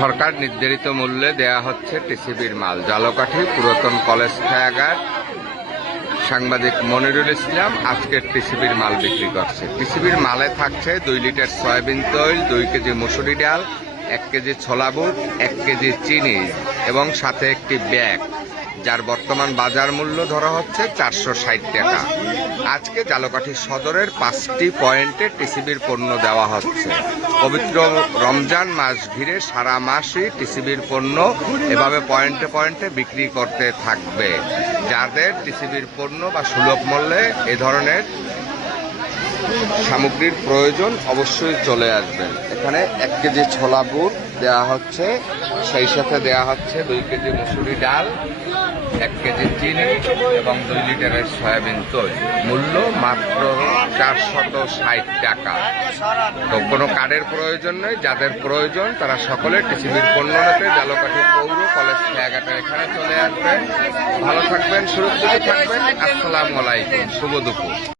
সরকার নির্ধারিত মূল্যে দেয়া হচ্ছে টিসিবির মাল। ঝালকাঠি পুরাতন কলেজ খেয়াঘাট সাংবাদিক মনিরুল ইসলাম আজকের টিসিবির মাল বিক্রি করছে। টিসিবির মালে থাকছে 2 লিটার সয়াবিন তৈল, 2 কেজি মুসুরি ডাল, 1 কেজি ছোলা বুট, 1 কেজি চিনি এবং সাথে একটি ব্যাগ, যার বর্তমান বাজার মূল্য ধরা হচ্ছে 460 টাকা। আজকে ঝালকাঠি সদরের 5টি পয়েন্টে টিসিবির পণ্য দেওয়া হচ্ছে। পবিত্র রমজান মাস ঘিরে সারা মাসই টিসিবির পণ্য এভাবে পয়েন্টে পয়েন্টে বিক্রি করতে থাকবে। যাদের টিসিবির পণ্য বা সুলভ মূল্যে এ ধরনের সামগ্রীর প্রয়োজন অবশ্যই চলে আসবেন। এখানে 1 কেজি ছোলা বুট দেওয়া হচ্ছে, সেই সাথে দেওয়া হচ্ছে 2 কেজি মুসুরি ডাল, 1 কেজি চিনি এবং 2 লিটারের সয়াবিন তৈল। মূল্য মাত্র 460 টাকা। তো কোনো কার্ডের প্রয়োজন নেই, যাদের প্রয়োজন তারা সকলে টিসিবির পণ্য নিতে ঝালকাঠি পৌর কলেজ খেয়াঘাটের এখানে চলে আসবেন। ভালো থাকবেন, সুরক্ষিত থাকবেন। আসসালামু আলাইকুম, শুভ দুপুর।